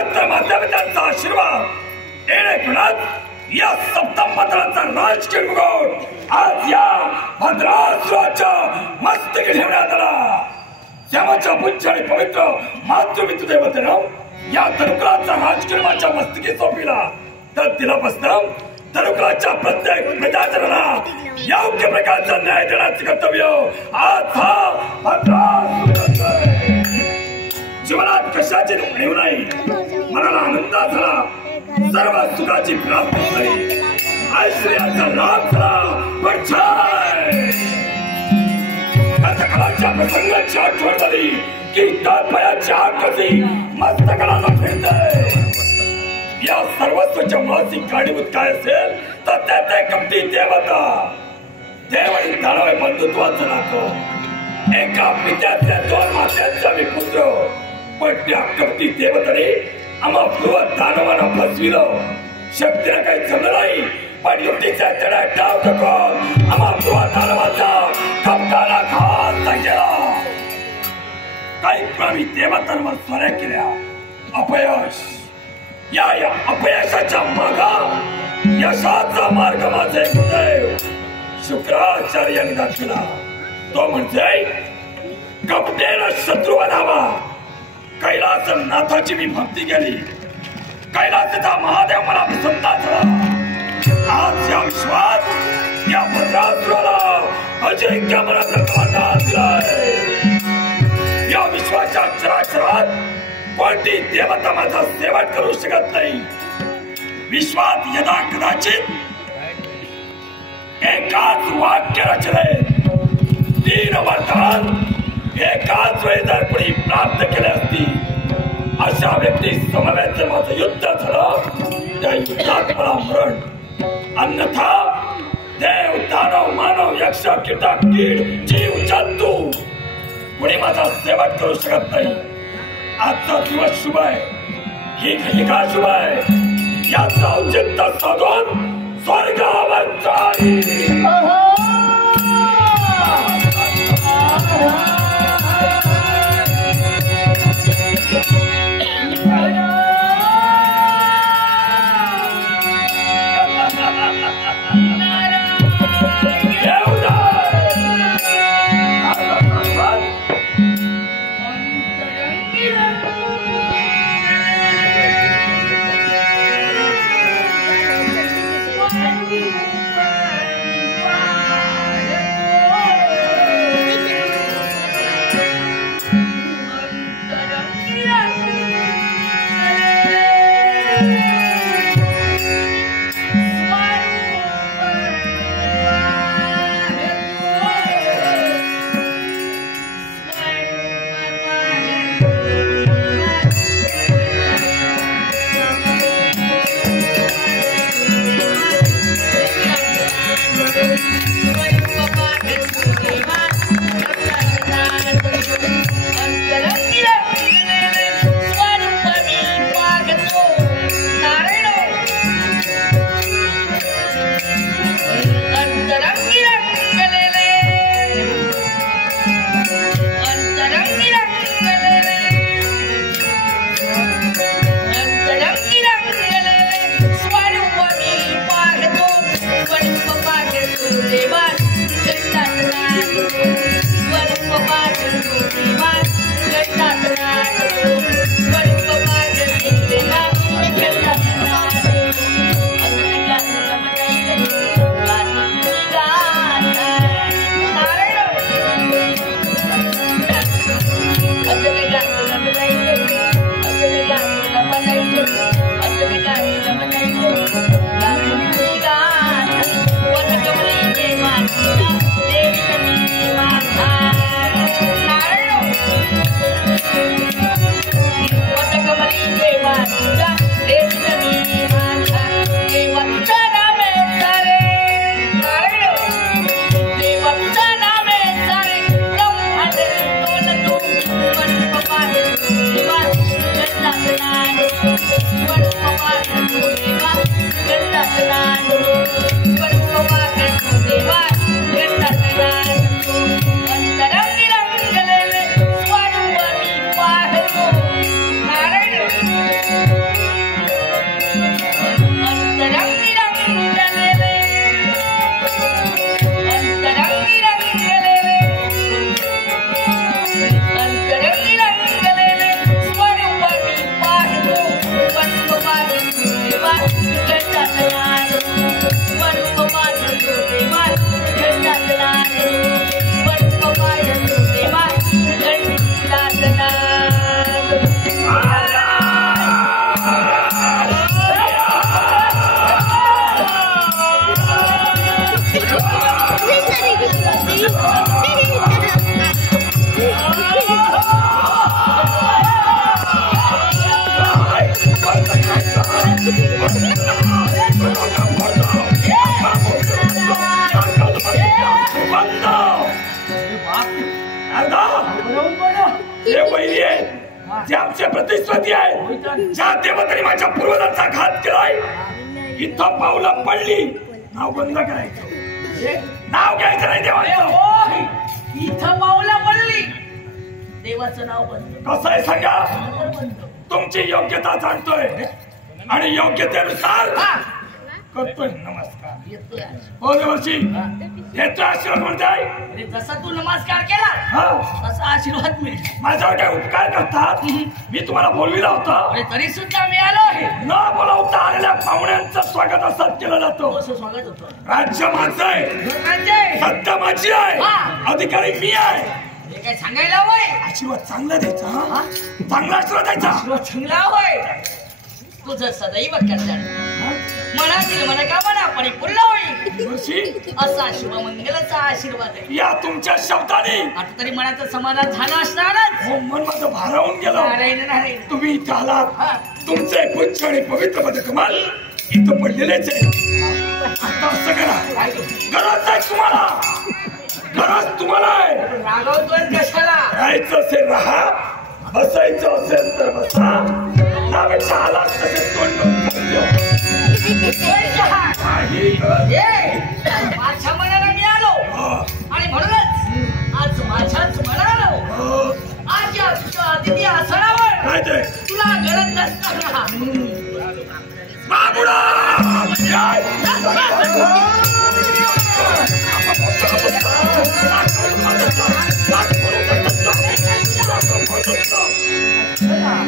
पवित्र माध्यमिकांचा आशीर्वाद येण्यात या सप्तमपत्रांचा राजकीय मुकुट आज या भद्रासुराच्या मस्तकी ठेवण्यात आला. श्यामाच्या पुंज आणि पवित्र मातृपितृ देवतेनं या धनुकुलाचा राजकीयमाच्या मस्तकी सोपविला. तर तिलापासून धनुकुलाच्या प्रत्येक प्रजाजनाला योग्य प्रकारचा न्याय देण्याचे कर्तव्य आज हा भद्रासुराचा आहे. जीवनात कशाची उणीव नाही, मनाला आनंद झाला, सर्व सुखाची प्राप्ती झाली, ऐश्वर्याचा लाभ झाला. पण कलाच्या प्रसंगाची आठवण झाली की तळपायाची आकृती मस्तकाला फिरते. या सर्वस्वच्या मानसिक कारणीभूत काय असेल तर त्याचे कपटी देवता. देव आणि दानव बंधुत्वाचं नातं. एका पित्याच्या दोन मात्यांचा मी पुत्र, पण त्या कपटी देवताने आम्हा बृहत दानवांना फसविलं. शक्तीला काही जमलं नाही, पण युक्तीच्या चढ्या डाव टाकून आम्हा बृहत दानवाचा कपटाला घात केला. काही प्राणी देवतांवर स्वाऱ्या केल्या. अपयश. या अपयशाच्या मागा यशाचा मार्ग माझे गुरुदेव शुक्राचार्यांनी दाखविला. तो म्हणजे कपटेला शत्रू बनावा. कैलासनाथाची मी भक्ती केली. कैलासाचा महादेव मला प्रसन्न झाला. आज या विश्वात या भद्रासुराला अजिंक्य मनाचा काटा दिलाय. या विश्वाच्या चराचरात कोणती देवता माझा सेवक करू शकत नाही. विश्वात यदा कदाचित एकाच वाक्य रचले 3 वरदान एकाच वेळी जर कोणी प्राप्त केले असतील, अशा व्यक्ती समवेत जर माझं युद्ध झालं त्या युद्धात मला मरण. अन्यथा देव दानव मानव यक्ष कीटक कीड जीव जंतू कोणी माझा सेवक करू शकत नाही. आजचा दिवस शुभ आहे, ही घटिका शुभ आहे. याचा औचित्य साधून स्वर्गावर जाईल. जे आमचे प्रतिस्पर्धी आहे ज्या देवतांनी माझ्या पूर्वजांचा घात केलाय इथं पावलं पडली नाव बंद करायचं नाव घ्यायचं नाही देवाचं इथं पावलं पडली देवाचं नाव बंद कसं आहे सांगा तुमची योग्यता जाणतोय आणि योग्यतेनुसार करतोय नमस्कार हो देवर्षी येतो आशीर्वाद म्हणताय जसा तू नमस्कार केला तसा आशीर्वाद मिळेल माझ्यावर काय उपकार करतात मी तुम्हाला बोलविला होता तरी सुद्धा मिळालो आहे न बोलावता आलेल्या पाहुण्यांचं स्वागत असतात केलं जातं असं स्वागत होतं राज्य माझं आहे सत्ता माझी आहे अधिकारी मी आहे हे काय सांगायला होय आशीर्वाद चांगला द्यायचा चांगला आशीर्वाद द्यायचा आशीर्वाद चांगला होय तुझं सदैव कल्याण मनातील मनोकामना परिपूर्ण होईल असा शुभमंगलाचा आशीर्वाद आहे या तुमच्या शब्दाने आता तरी मनाचं समाधान झालं असणारच हो मन माझं भारावून गेलं तुम्ही इथं आलात तुमचे पुच्छ आणि पवित्र पदकमाल इथं पडलेलेच आहे आता असं करा गरज आहे तुम्हाला गरज तुम्हाला आहे रागवतोय कशाला राहायचं असेल राहा बसायचं असेल तर बसा नावेक्षा आला तसे तोंड माझ्या मनाला मी आलो आणि म्हणूनच आज माझ्याच म्हणालो आज या अतिथी आसनावर तुला गरज नसताना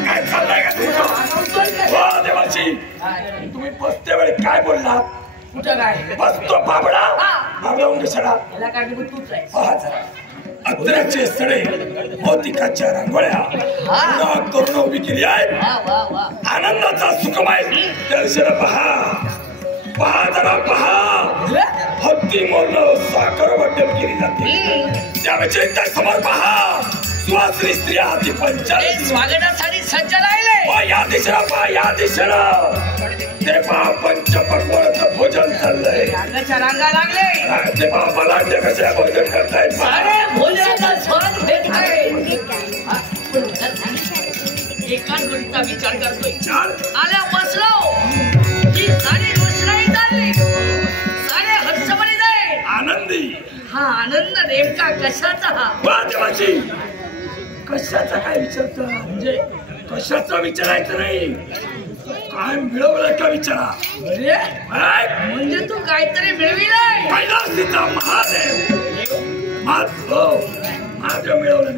काय चाललंय का तुमचं देवाची तुम्ही बसते वेळी काय बोललात कुठं काय बसतो बाबडा बाबडा कशाला याला कारणीभूत तूच आहे अत्र्याचे सडे भौतिकाच्या रांगोळ्या करून उभी केली आहेत आनंदाचा सुखमय दर्शन पहा जरा पहा हत्ती मोरण साखर वाटप केली जाते त्या व्यतिरिक्त समोर पहा सुवासिनी स्त्रिया हाती पंचायत स्वागतासाठी सज्ज राहिले या दिशेला पहा या दिशेला ते पहा पंचपक्वानाचं भोजन चाललंय रांगाच्या रांगा लागले ते पहा मला ते कशा भोजन करतायत सारे भोजनाचा स्वाद भेटतोय एकाच गोष्टीचा विचार करतोय आल्या बसलो की सारी रोषणाई झाली सारे हर्षपणे जाईल आनंदी हा आनंद नेमका कशाचा हा देवाची कशाचा काय विचारता म्हणजे कशाचा विचारायचं नाही काय मिळवलं का विचारा म्हणजे तू काहीतरी मिळविलंय कैलासीचा महादेव महादेव मिळवलं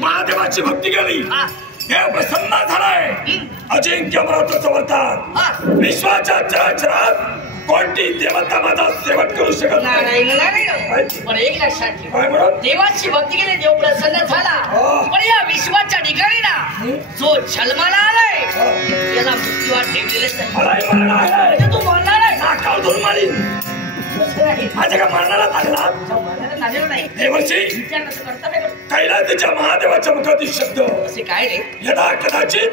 महादेवाची भक्ती केली देव प्रसन्न झालाय अजिंक्य अमरावतीचं वरदान विश्वाच्या चराचरात कोणती देवता माझा सेवक करू शकत नाही पण एक लक्षात ठेव देवाची भक्ती केली देव प्रसन्न झाला पण या विश्वाच्या ठिकाणी ना जो जन्माला आलाय याला मृत्यूवर ठेवलेलेच आहे तू म्हणणार आहे नाकाव धरून मारी माझ्या का मारणारा लागला देवर्षी कैलासाच्या महादेवाच्या मुखातील शब्द असे काय रे यदा कदाचित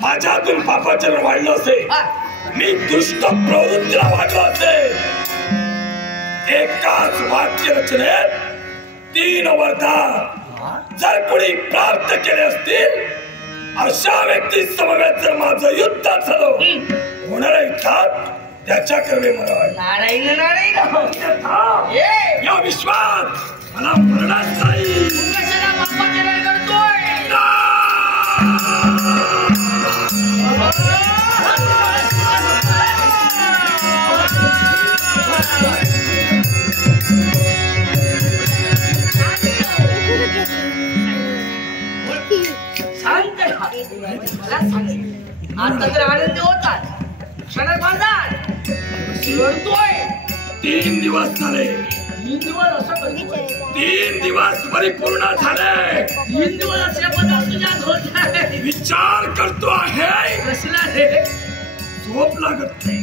माझ्या हातून पापाचरण वाढलं असेल मी दुष्ट प्रवृत्तीला वागलो असेल एकाच वाक्य रचनेत 3 वरदान जर कोणी प्राप्त केले असतील अशा व्यक्ती समवेत जर माझं युद्ध झालं होणाऱ्या युद्धात त्याच्या कर्मे नारायण नारायण या विश्वात मला मरणाच नाही पापाचरण करतोय मला सांग आता तर आनंद होतात क्षणात बांधाल 3 दिवस झाले 3 दिवस असं करतोय 3 दिवस परिपूर्ण झाले 3 दिवस असल्याबद्दल तुझ्यात होत आहे विचार करतो आहे कसला रे झोप लागत नाही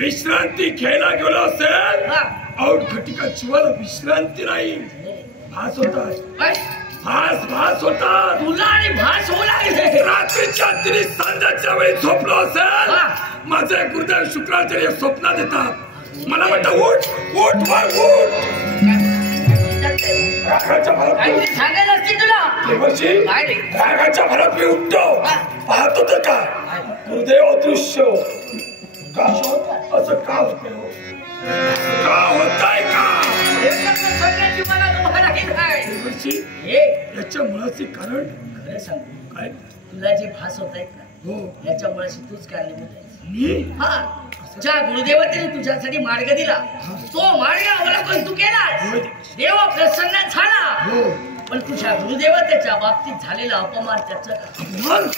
विश्रांती घ्यायला गेलो असेल हा. औट घटिका जीवाला विश्रांती नाही. भास होतात, काय? भास होतात. तुला आणि भास होऊ लागले. रात्रीच्या तिने सांजाच्या वेळी झोपलो असेल हा. माझे गुरुदेव शुक्राचार्य स्वप्नात येतात. मला म्हणतात उठ उठ उठ. रागाच्या भरात काहीतरी सांगायचं असते तुला. देवर्षी, काय रे? रागाच्या भरात मी उठतो. हा. पाहत होते का गुरुदेव अदृश्य का असं का होतंय हो? का होतंय का? एकच सांगण्याची मला तुम्हाला हे काय? देवर्षी, हे याच्या मुळाचे कारण खरं सांगू, काय? तुला जे भास होत आहेत ना हो याच्या मुळाशी तूच कारणीभूत आहेस. मी हा, ज्या गुरुदेवतेने तुझ्यासाठी मार्ग दिला तो मार्ग अवलंबून तू केला. देव प्रसन्न झाला. हो पण तुझ्या गुरुदेवतेच्या बाबतीत झालेला अपमान त्याचं मन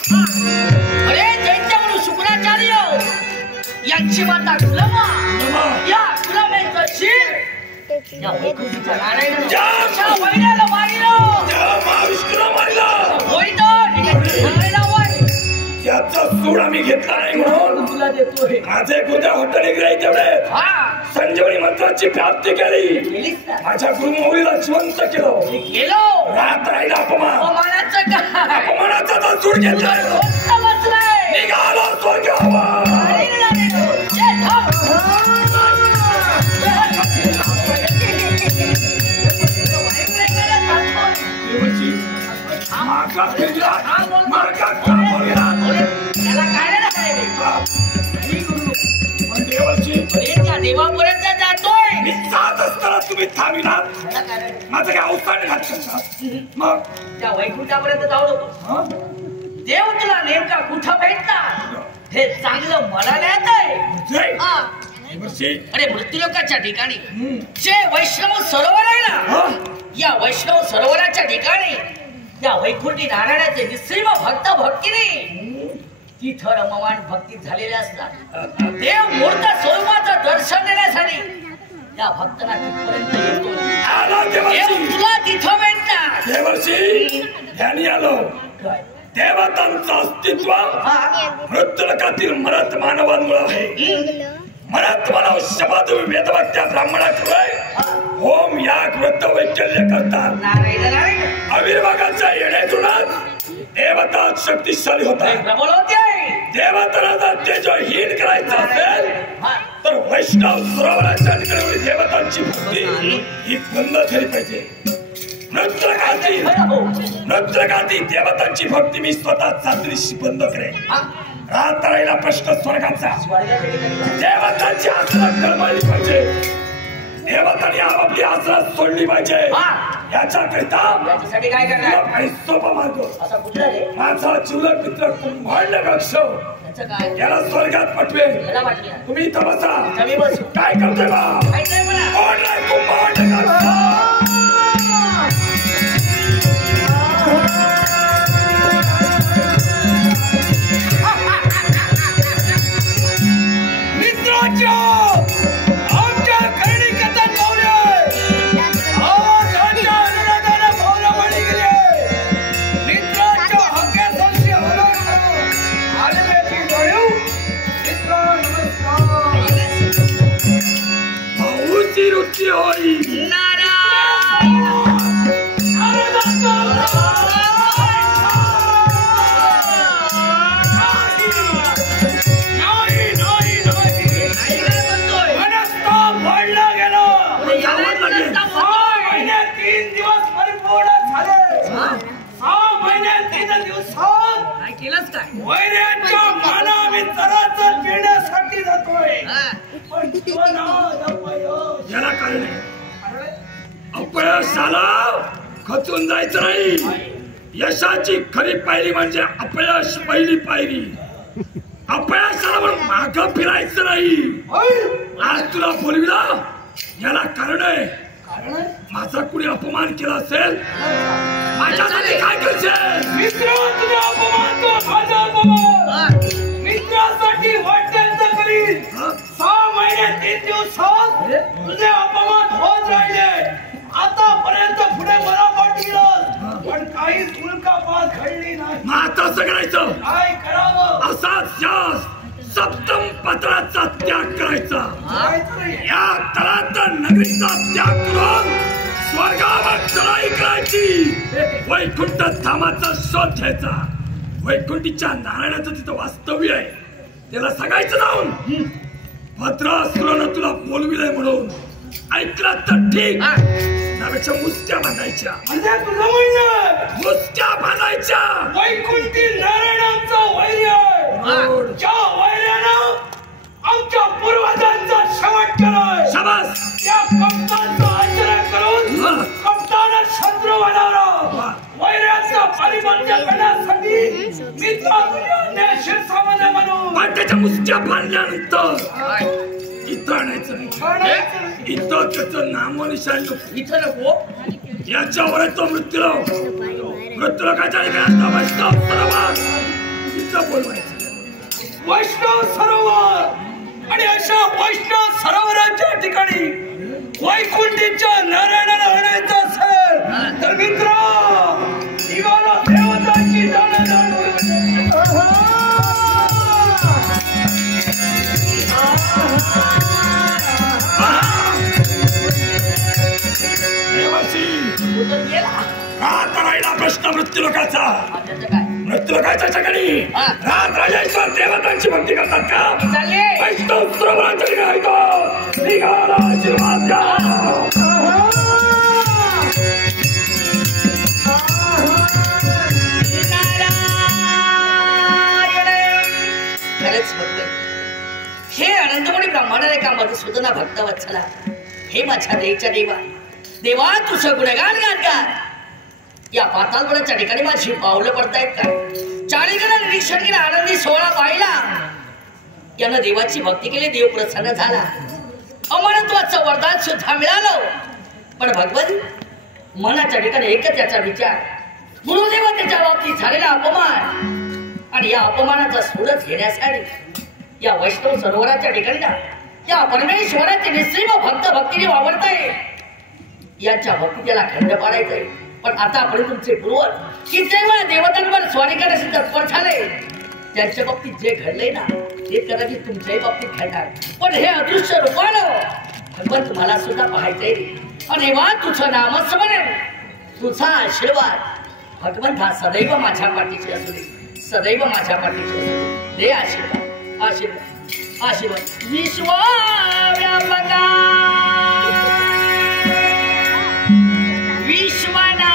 अरे दैत्य म्हणून शुक्राचार्य यांची माता कुलमा, नमा. या कुलमेचं शिर या वैकुंठीच्या नारायणानं या. त्या वैऱ्याला मारिलं. त्या महाविष्णूला मारला. होय तर नारायणा वय याचा सूड आम्ही घेतला नाही म्हणून तुला देतोय. माझे गुरुदेव हट्टणे ग्रही तेवढे हा संजीवनी मंत्राची प्राप्ती केली. केलीस ना? माझ्या गुरुमौलीला जिवंत केलं. गेलो रात राहिला अपमान. अपमानाचं काय? अपमानाचा तर सूड घेतला. कोणता बसलाय? निघाला स्वर्ग हवा. देवर्षी, मागा फिरला, मागा का बोलला? त्याला काय नाही. पण देवर्षी, त्या देवापर्यंत जातोय. मी जात असताना तुम्ही थांबिलात. त्याला काय नाही. माझं काय अवसान घातलं मग त्या वैकुंठापर्यंत जाऊ नको. हं? देव तुला नेमका कुठं भेटतात हे चांगलं मला ज्ञात आहे. जय हा. देवर्षी, अरे मृत्यूलोकाच्या ठिकाणी जे वैष्णव सरोवर आहे ना हं? या वैष्णव सरोवराच्या ठिकाणी या वैकुंठी नारायणाचे निस्सीम भक्त भक्तीने तिथं रममाण भक्तीत झालेले असतात. देव मूर्त स्वरूपाचं दर्शन देण्यासाठी या भक्तांना तिथपर्यंत येतो. आला देव देवर्षी. तुला तिथं भेटतात. देवर्षी, ध्यानी आलो. देवतांचं अस्तित्व हा. मृत्यूलोकातील मरत मानवांमुळे आहे. मरत मानव शब्द वेदवाक्या ब्राह्मणाकडे होम याग व्रत वैकल्य करतात. नारायण नारायण आविर्भागाच्या येण्यातूनच देवता शक्तिशाली होतात. प्रबळ होते. देवतांना जर तेजहीन करायचं असेल हा. तर वैष्णव सरोवराच्या ठिकाणी देवतांची भक्ती ही बंद झाली पाहिजे. नृत्यकाती देवतांची भक्ती मी स्वतः चांदणीशी बंद करेन. हा. रात राहिला प्रश्न स्वर्गाचा. स्वर्गाच्या ठिकाणी देवतांची आसनं गळमळली पाहिजे. देवतांनी आपापली आसनं सोडली पाहिजे. हा. याच्याकरिता याच्यासाठी काय तुला करणार? काही सोपा मार्ग. असा कुठला रे? माझा जिवलग मित्र कुंभांड कक्ष त्याचं काय? याला स्वर्गात पाठवे. याला वाटलं तुम्ही इथं बसा. कमी बसू. काय करतोय बा? काय काय म्हणा? कोण आहे कुंभांड कक्ष? रुची होई. याला कारण आहे. अपयशाला खचून जायचं नाही. यशाची खरी पायरी म्हणजे अपयश पहिली पायरी. अपयशाला पण मागं फिरायचं नाही. आज तुला बोलविला याला कारण आहे. माझा कुणी अपमान केला असेल माझ्यासाठी काय करशील? मित्र तुझा अपमान तो माझा अपमान. मित्रासाठी वाटेल तर करीन. 6 महिने 3 दिवसात तुझे अपमान होत राहिले. आतापर्यंत पुढे मला वाटलं पण काहीच उल्कापात घडली नाही. मग आता असं करायचं. काय करावं? असाच यास सप्तम पत्राचा त्याग करायचा, या तळात नगरीचा त्याग करून स्वर्गावर चढाई करायची, वैकुंठ धामाचा शोध घ्यायचा. वैकुंठीच्या नारायणाचं तिथं वास्तव्य आहे, त्याला सांगायचं जाऊन भद्रासुरानं तुला बोलविलंय म्हणून. ऐकलं तर ठीक, त्यापेक्षा मुसक्या बांधायच्या. म्हणजे तुझं म्हणणं मुसक्या बांधायच्या. वैकुंठी नारायणांचा वैर आहे, ज्या वैरानं आमच्या पूर्वजांचा शेवट केलाय. शाबास. त्या कप्तांचा आचरण करून कप्तान शत्रू बनावला. वैराचा परिबंध करण्यासाठी मित्रांना शिरसावने म्हणून पण त्याच्या मुसक्या बांधल्यानंतर इथं आणायचं नाही. इथं त्याचं नामोनिशाण इथं नको. याच्यावर तो मृत्यूलोक. मृत्यूलोकाच्या ठिकाणी वैष्णव सरोवर इथं बोलवायचं. वैष्णव सरोवर आणि अशा वैष्णव सरोवराच्या ठिकाणी वैकुंठीच्या नारायणाला आणायचं असेल तर मित्र निघाला देवतांची राहता राहिला प्रश्न मृत्यूलोकाचा. मृत्यूलोकाच्या ठिकाणी राहत राजेश्वर देवतांची भक्ती करतात का? वैष्णव सरोवराच्या ठिकाणी निघाला आशीर्वाद द्या. हे अनंतमुनी ब्राह्मणाने का मधुसूदना भक्त वत्सला, हे माझ्या देवीच्या देवा, देवा तुझं गुणगान गान गान. या पाताळगडाच्या ठिकाणी माझी पावलं पडतायत का? चाळीकडे निरीक्षण केलं, आनंदी सोहळा पाहिला. यानं देवाची भक्ती केली, देव प्रसन्न झाला, अमरत्वाचं वरदान सुद्धा मिळालं. पण भगवन मनाच्या ठिकाणी एकच याचा विचार, गुरुदेव त्याच्या बाबतीत झालेला अपमान आणि या अपमानाचा सूरज घेण्यासाठी या वैष्णव सरोवराच्या ठिकाणी या परमेश्वराचे निस्सीम भक्त भक्तीने वावरताय. यांच्या भक्ती त्याला खंड पाडायचंय. पण आतापर्यंत तुमचे पूर्वज किती वेळा देवतांवर स्वारी करण्यासाठी तत्पर झाले, त्यांच्या बाबतीत जे घडले ना ते कदाचित तुमच्याही बाबतीत घडणार. पण हे अदृश्य रूपानं भगवंत मला सुद्धा पाहायचंय. आणि वा तुझं नामस्मरण, तुझा आशीर्वाद भगवंत हा सदैव माझ्या पाठीशी असू दे, सदैव माझ्या पाठीशी असू दे. दे आशीर्वाद, आशीर्वाद, आशीर्वाद. विश्वव्यापका विश्वनाथ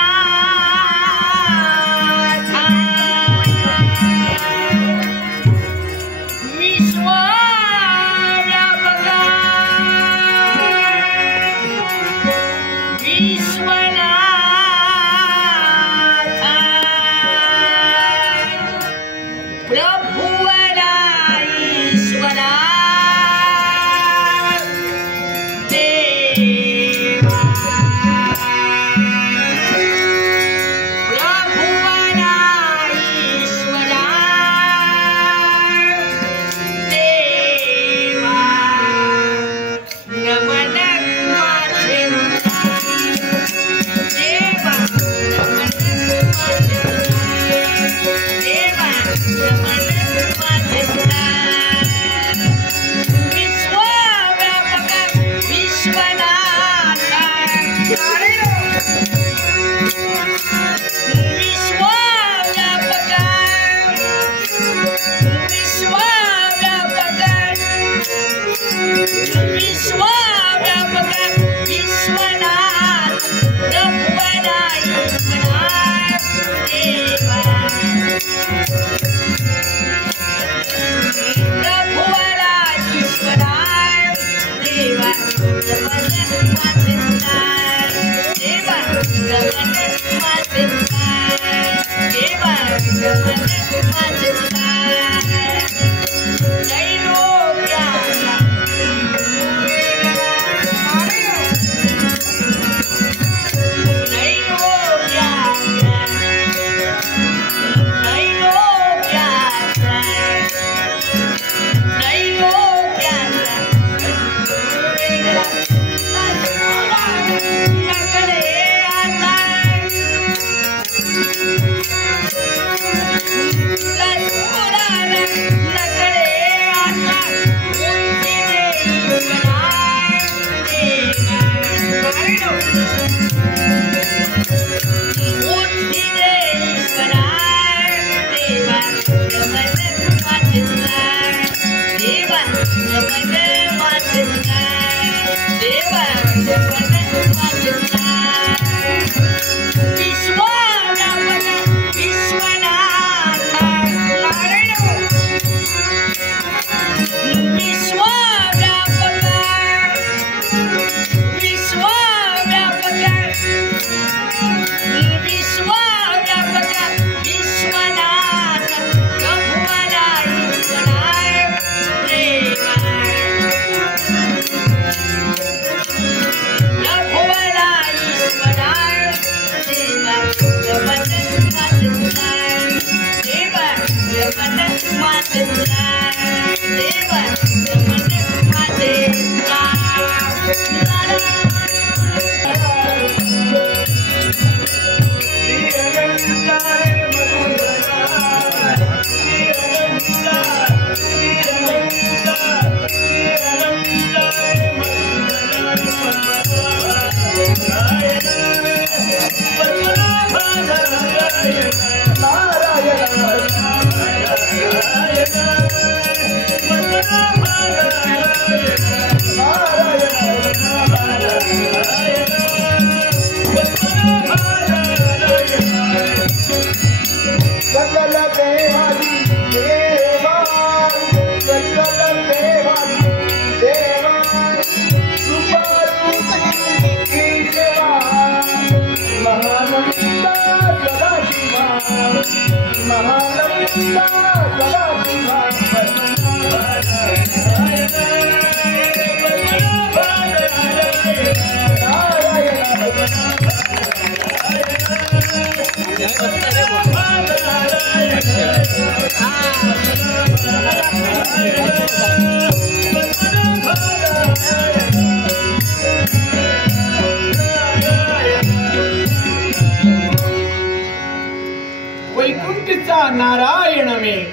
नारायण में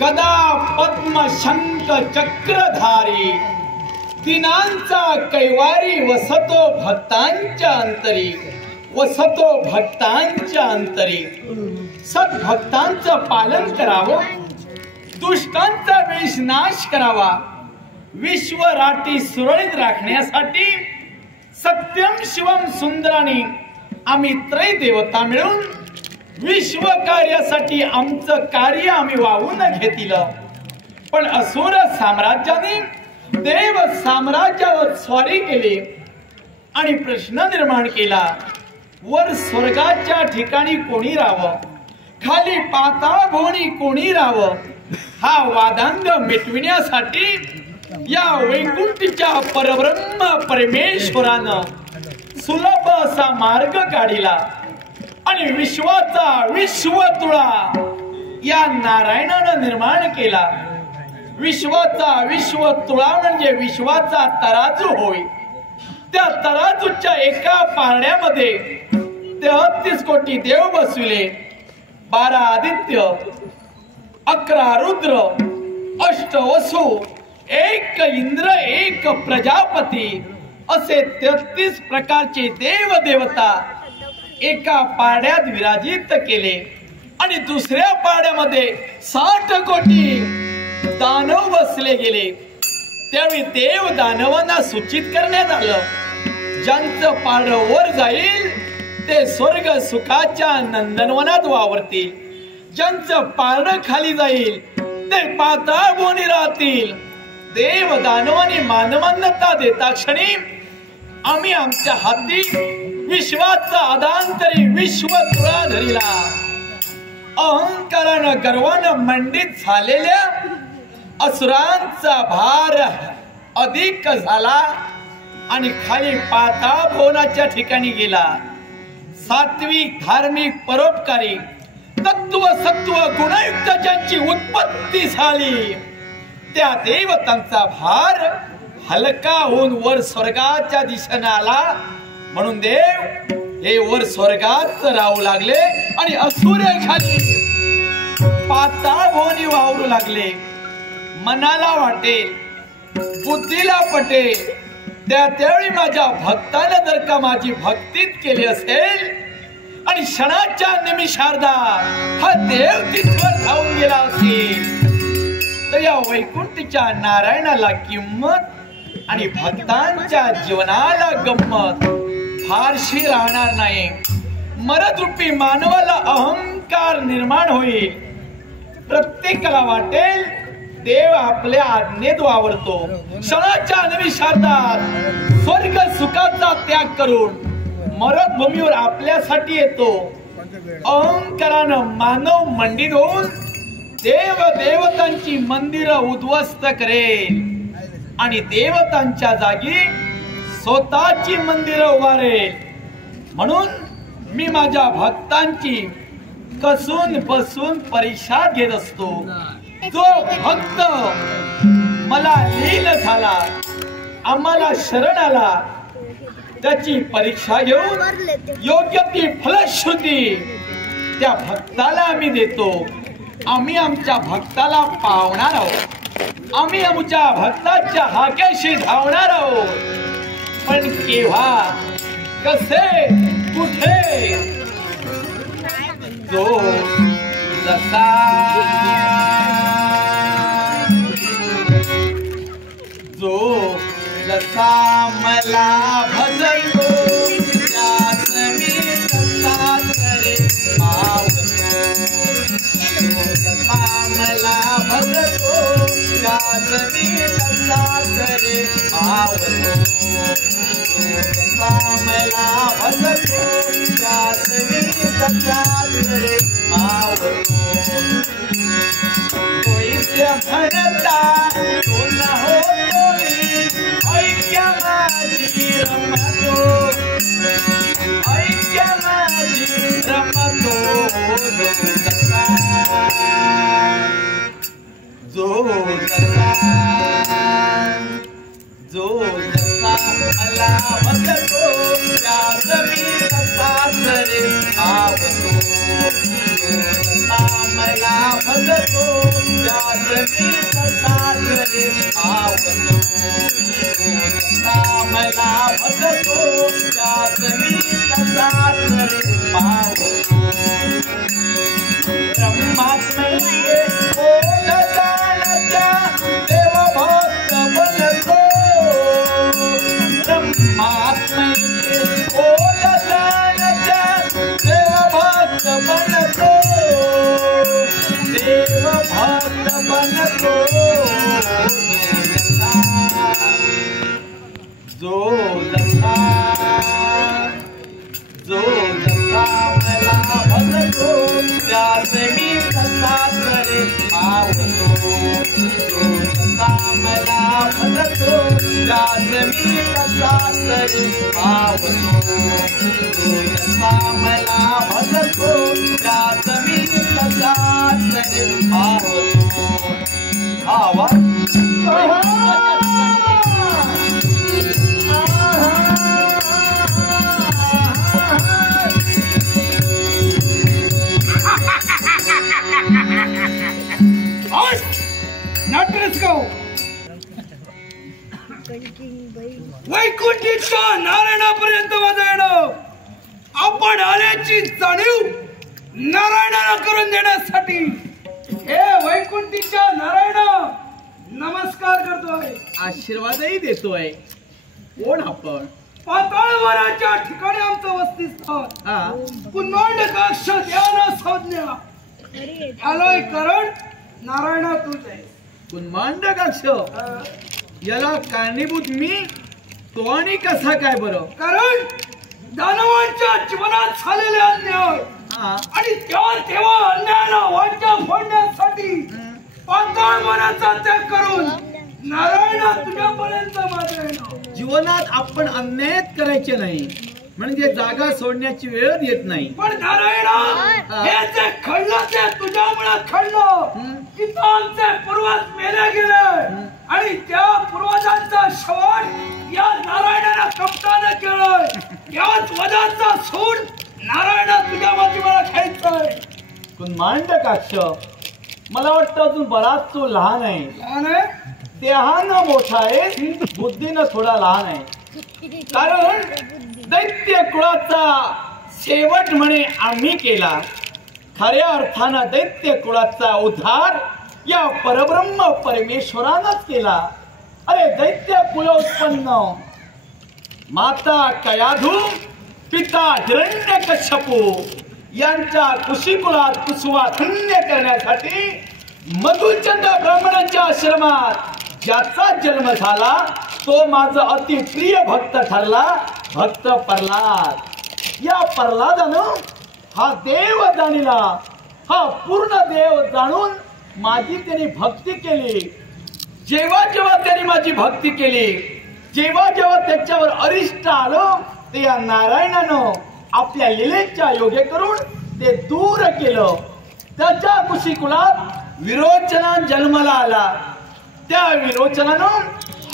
गदा पद्म शंख चक्रधारी दिनांचा कैवारी वसतो भक्तांच्या अंतरी वसतो भक्तांच्या अंतरी सद्भक्तांचं पालन करावं दुष्टांचा वेश नाश करावा विश्वराटी सुरळीत राखण्यासाठी सत्यम शिवम सुंदराने आम्ही त्रय देवता मिळून विश्व कार्यासाठी आमचं कार्य आम्ही वाहून घेतलं पण असुर साम्राज्याने देव साम्राज्यावर स्वारी केली आणि प्रश्न निर्माण केला वर स्वर्गाच्या ठिकाणी कोणी राहावं खाली पाताळ भुवनी कोणी राहावं हा वादांग मिटविण्यासाठी या वैकुंठीच्या परब्रह्म परमेश्वरानं सुलभ असा मार्ग काढिला आणि विश्वाचा विश्वतुळा या नारायणानं निर्माण केला विश्वाचा विश्वतुळा म्हणजे विश्वाचा तराजू होय त्या तराजूच्या एका पारड्यामध्ये 33 कोटी देव बसविले 12 आदित्य 11 रुद्र 8 वसु 1 इंद्र 1 प्रजापती असे 33 प्रकारचे देव देवता एका पारड्यात विराजित केले आणि दुसऱ्या पारड्यामध्ये 60 कोटी दानव बसले गेले त्यावेळी देव दानवांना सूचित करण्यात आलं ज्यांचं पारडं वर जाईल ते स्वर्ग सुखाच्या नंदनवनात वावरतील ज्यांचं पारडं खाली जाईल ते पाताळ भुवनी राहतील देव दानवांनी मानवन्नता देता क्षणी आम्ही आमच्या हाती विश्वाचा आदांतरी विश्वतुळा धरिला अहंकारानं गर्वानं मंडित झालेल्या असुरांचा भार अधिक झाला आणि खाली पाताळ भुवनाच्या ठिकाणी गेला सात्विक धार्मिक परोपकारी तत्व सत्व गुणयुक्त ज्यांची उत्पत्ती झाली त्या देवतांचा भार हलका होऊन वर स्वर्गाच्या दिशेने आला म्हणून देव हे वर स्वर्गात राहू लागले आणि असुर खाली पाताळ भुवनी वावरू लागले मनाला वाटेल बुद्धीला पटेल त्यावेळी माझ्या भक्ताने जर का माझी भक्तीत केली असेल आणि क्षणाच्या निमिषार्धात हा देव तिथवर धावून गेला असेल तर या वैकुंठीच्या नारायणाला किंमत आणि भक्तांच्या जीवनाला गंमत फारशी राहणार नाही मरदरूपी मानवाला अहंकार निर्माण होईल प्रत्येकाला वाटेल देव आपल्या आज्ञेत वावरतो क्षणाच्या निमिषार्धात स्वर्ग सुखाचा त्याग करून मरद भूमीवर आपल्यासाठी येतो अहंकारानं मानव मंडित होऊन देव देवतांची मंदिरं उद्ध्वस्त करेल आणि देवतांच्या जागी स्वतःची मंदिरं उभारेल म्हणून मी माझ्या भक्तांची कसून बसून परीक्षा घेत असतो जो भक्त मला लीन झाला आम्हाला शरण आला त्याची परीक्षा घेऊन योग्य ती फलश्रुती त्या भक्ताला आम्ही देतो आम्ही आमच्या भक्ताला पावणार आहोत आम्ही आमच्या भक्ताच्या हाकेशी धावणार आहोत पण केव्हा कसे कुठे जो जसा जो जसा मला भजतो त्यास मी तसा करे पावतो जो जसा मला भजतो त्यास मी तसा करे पावतो जो जसा मला भजतो त्यास मी तसा करे पावतो म्हणता तुला होतो मी ऐक्या माझी रमतो ऐक्या माझी रमतो जो जसा मला बघतो त्याच मी तसाच रे आवतो मला बघतो त्याच मी तसाच रे आवतो मला बघतो त्याच मी तसाच रे आवतो ब्रह्मात्मये ओढतानाच्या देवभक्त बनतो ब्रह्मात्मये ओढतानाच्या देवभक्त बनतो देवभक्त बनतो जो जसा मला बघतो त्याच मी तसाच रे आवतो जो जसा मला बघतो त्याच मी तसाच रे आवतो जो जसा मला बघतो त्याच मी तसाच रे आवतो आवा वैकुंठीच्या नारायणापर्यंत वाजवणं आपण आल्याची जाणीव नारायणाला करून देण्यासाठी हे वैकुंठीच्या नारायण नमस्कार करतोय आशीर्वादही देतोय कोण आपण पाताळवराच्या ठिकाणी आमचं वसतिस्थान कुंभांड कक्ष ध्यान संज्ञा आलोय करण नारायणा तुझे कुंभांड कक्ष याला कारणीभूत मी तो आणि कसा काय बरं कारण दानवांच्या जीवनात झालेले अन्याय आणि तेव्हा अन्यायाला वाटा फोडण्यासाठी पाताळ मनाचा त्याग करून नारायणा तुझ्यापर्यंत माझं जीवनात आपण अन्याय करायचे नाही म्हणजे जागा सोडण्याची वेळ येत नाही पण नारायणा हे जे खडलं ते तुझ्यामुळे खडलं की आमचे पूर्वज मेले गेले आणि त्या पूर्वजांचा शेवट या नारायणाला कपटाने केलंय याच वधाचा सूड नारायणा तुझ्या मला खायचंय कुंभांड कक्ष मला वाटतं अजून बराच तो लहान आहे देहानं मोठा आहे बुद्धीनं थोडा लहान आहे कारण दैत्य कुळाचा शेवट म्हणे आम्ही केला खऱ्या अर्थानं दैत्य कुळाचा उद्धार या परब्रह्म परमेश्वरानंच केला अरे दैत्य कुल उत्पन्न माता कयाधू पिता हिरण्यकश्यपू यांच्या कुशीकुलात कुसुमा धन्य करण्यासाठी मधुचंद ब्राह्मणाच्या आश्रमात ज्याचा जन्म झाला तो माझा अति प्रिय भक्त ठरला भक्त प्रल्हाद या प्रल्हादानं हा देव जाणिला हा पूर्ण देव जाणून माझी त्यांनी भक्ती केली जेव्हा जेव्हा त्यांनी माझी भक्ती केली जेव्हा जेव्हा त्याच्यावर अरिष्ट आलं ते या नारायणानं आपल्या लीलेच्या योगे करून ते दूर केलं त्याच्या कुशीकुलात विरोचना जन्माला आला त्या विरोचनानं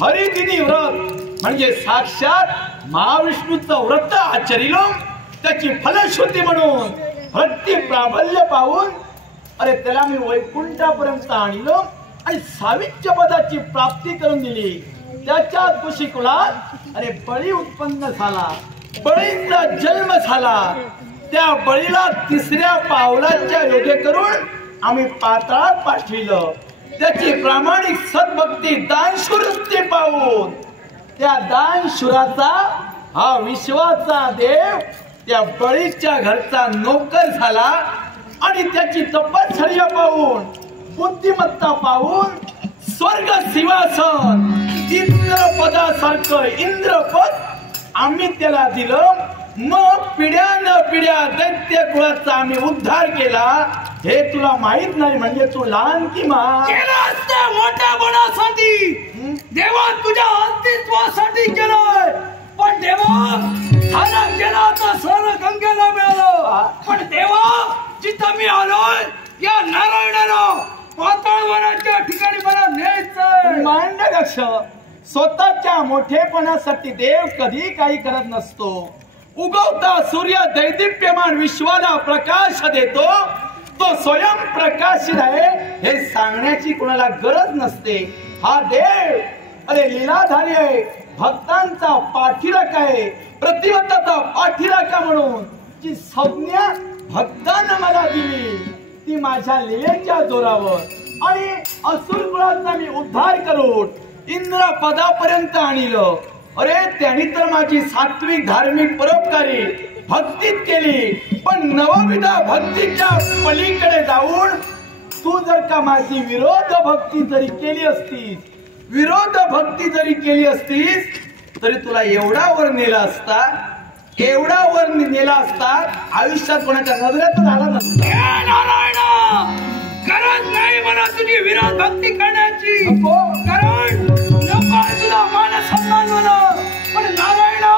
हरिदिनी व्रत म्हणजे साक्षात महाविष्णूचं व्रत आचरिलं त्याची फलश्रुती म्हणून भक्ती प्राबल्य पाहून अरे त्याला मी वैकुंठापर्यंत आणलं आणि सावित्र्य पदाची प्राप्ती करून दिली त्याच्या कुशीकुलात अरे बळी उत्पन्न झाला बळीचा जन्म झाला त्या बळीला तिसऱ्या पावलाच्या योगे करून आम्ही पाताळात पाठविलं त्याची प्रामाणिक सद्भक्ती दानशूरवृत्ती पाहून त्या दानशूराचा हा विश्वाचा देव त्या बळीच्या घरचा नोकर झाला आणि त्याची तपश्चर्या पाहून बुद्धिमत्ता पाहून स्वर्ग सिंहासन इंद्रपदासारखं इंद्रपद आम्ही त्याला दिलं मग पिढ्या न पिढ्या दैत्य कुळाचा आम्ही उद्धार केला हे तुला माहित नाही म्हणजे तू लहान की केलं मोठ्या मनासाठी देवा तुझ्या अस्तित्वासाठी केलंय पण देवा सारं केला तर सारं गंगेला मिळालं पण देवा जिथं मी आलोय या नारायणानं पाताळवनाच्या ठिकाणी मला न्यायचंय. मांडगक्ष स्वतःच्या मोठेपणासाठी देव कधी काही करत नसतो. उगवता सूर्य दैदिप्यमान विश्वाला प्रकाश देतो तो स्वयं प्रकाशित आहे हे सांगण्याची कोणाला गरज नसते. हा देव अरे लीलाधारी आहे भक्तांचा पाठीराखा आहे प्रतिवत्ताचा पाठीराखा म्हणून जी संज्ञा भक्तांना मला दिली ती माझ्या लीलेच्या जोरावर आणि असुर कुळाचा मी उद्धार करून इंद्र पदापर्यंत आणलं. अरे त्यांनी तर माझी सात्विक धार्मिक परोपकारी भक्तीत केली पण नवविधा भक्तीच्या पलीकडे जाऊन तू जर का माझी विरोध भक्ती जरी केली असतीस तरी तुला एवढा वर नेला असता आयुष्यात कोणाच्या नजरेतून आला नसता. गरज नाही मला तुझी विरोध भक्ती करण्याची कारण नको तुला मान सन्मान मला पण नारायणा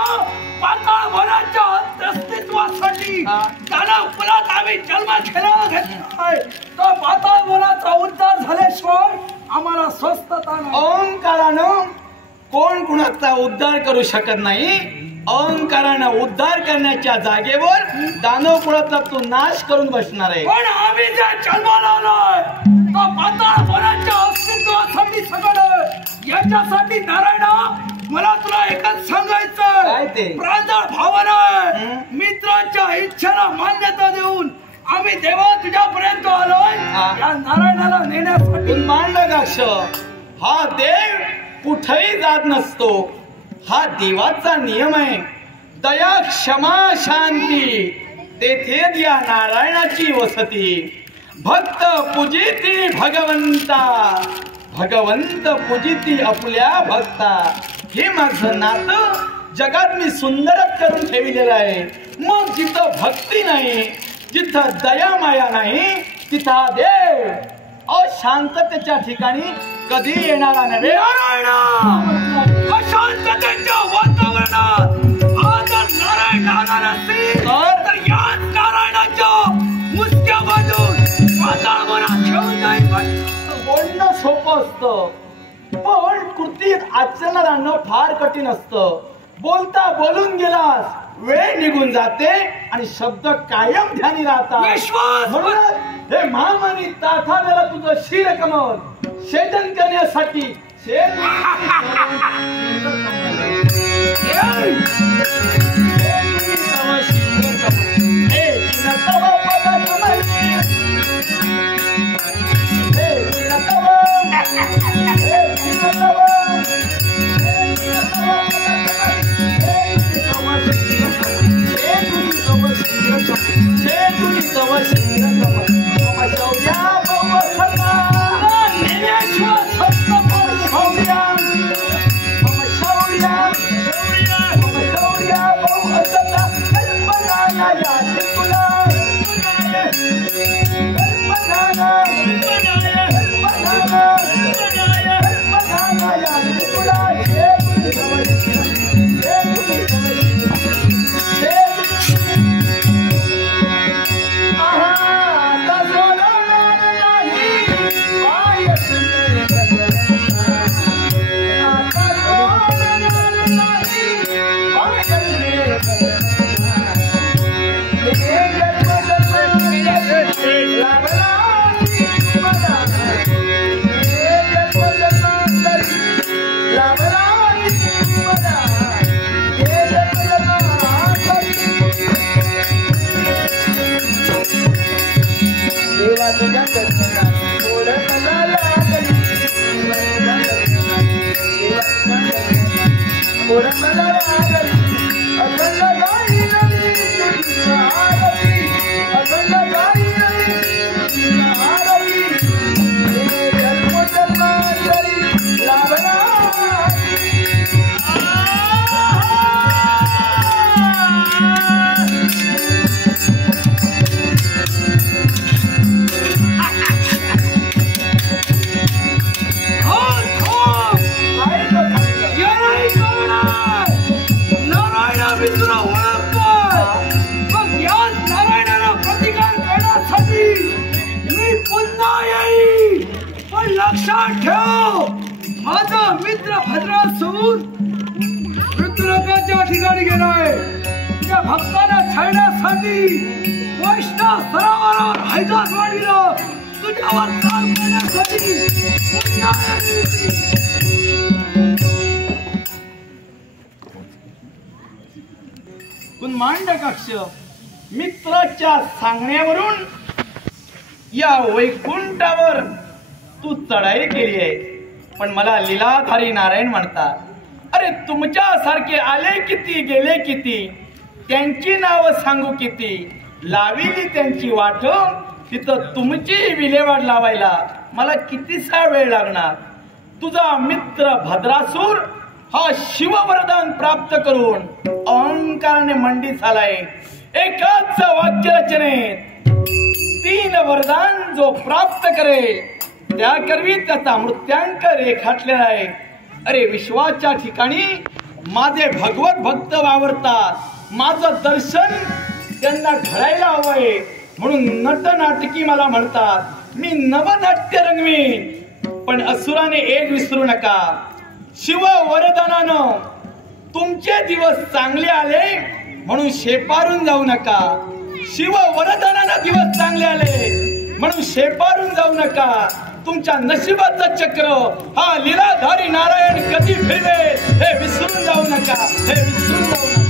पाताळ वनाच्या अस्तित्वासाठी त्याला मुलात आम्ही जन्म घेतलाय तो पाताळ वनाचा उद्धार झाल्याशिवाय आम्हाला स्वस्थता नाही. ओंकारानं कोण कुणाचा उद्धार करू शकत नाही. ओंकारानं उद्धार करण्याच्या जागेवर दानव कुळाचा तू नाश करून बसणार आहे. पण आम्ही ज्या जन्माला आलोय तो पाताळ वनाच्या अस्तित्वासाठी सगळं याच्यासाठी नारायणा मला तुला एकच सांगायचं काय ते प्रांजळ भावना मित्रांच्या इच्छेला मान्यता देऊन आम्ही देवा तुझ्यापर्यंत आलोय या नारायणाला नेण्यासाठी. मांडगक्ष हा देव कुठेही जात नसतो. हा देवाचा नियम आहे. दया क्षमा शांती तेथे या नारायणाची वसती. भक्त पूजिती भगवंता भगवंत पूजिती आपल्या भक्ता. हे माझं नातं जगात मी सुंदरच करून ठेवलेलं आहे. मग जिथं भक्ती नाही जिथं दया माया नाही तिथं देव अशांततेच्या ठिकाणी कधी येणारा नव्हे. अशांततेच्या वातावरणात आज नारायण आला नसतील तर याच नारायणाच्या मुसक्या बाजून पाताळ वनात घेऊन जाईल. बोलणं सोपं असतं पण कृतीत आचरणात आणणं फार कठीण असतं. बोलता बोलून गेलास वेळ निघून जाते आणि शब्द कायम ध्यानी राहतात. म्हणून हे महामानी ताठाला तुझं शिरकमल छेदन करण्यासाठी लक्षात ठेव, माझा मित्र भद्रासूर मृत्यूलोकाच्या ठिकाणी गेलाय. त्या भक्तांना छळण्यासाठी वैष्णव सरोवरावर हैदराबादीला तुझ्यावर चाल करण्यासाठी कुन्मांडकाक्ष मित्राच्या सांगण्यावरून या वैकुंठावर तू चढाई केली आहे, पण मला लीलाधारी नारायण म्हणतात. अरे तुमच्यासारखे आले किती गेले किती, त्यांची नावं सांगू किती, लाविली त्यांची वाट, तिथं तुमची विल्हेवाट लावायला मला कितीसा वेळ लागणार. तुझा मित्र भद्रासूर हा शिववरदान प्राप्त करून अहंकाराने मंडित झालाय. एकाच वाक्य रचनेत 3 वरदान जो प्राप्त करेल त्याकरवी त्याचा मृत्यांक रेखाटलेला आहे. अरे विश्वाच्या ठिकाणी माझे भगवत भक्त वावरतात, माझं दर्शन त्यांना घडायला हवंय म्हणून नटनाटकी मला म्हणतात. मी नवनाट्य रंगवीन, पण असुराने एक विसरू नका, शिव वरदानानं तुमचे दिवस चांगले आले म्हणून शेपारून जाऊ नका. शिव वरदानानं दिवस चांगले आले म्हणून शेपारून जाऊ नका. तुमच्या नशिबाचं चक्र हा लीलाधारी नारायण कधी फिरवेल हे विसरून जाऊ नका, हे विसरून जाऊ नका.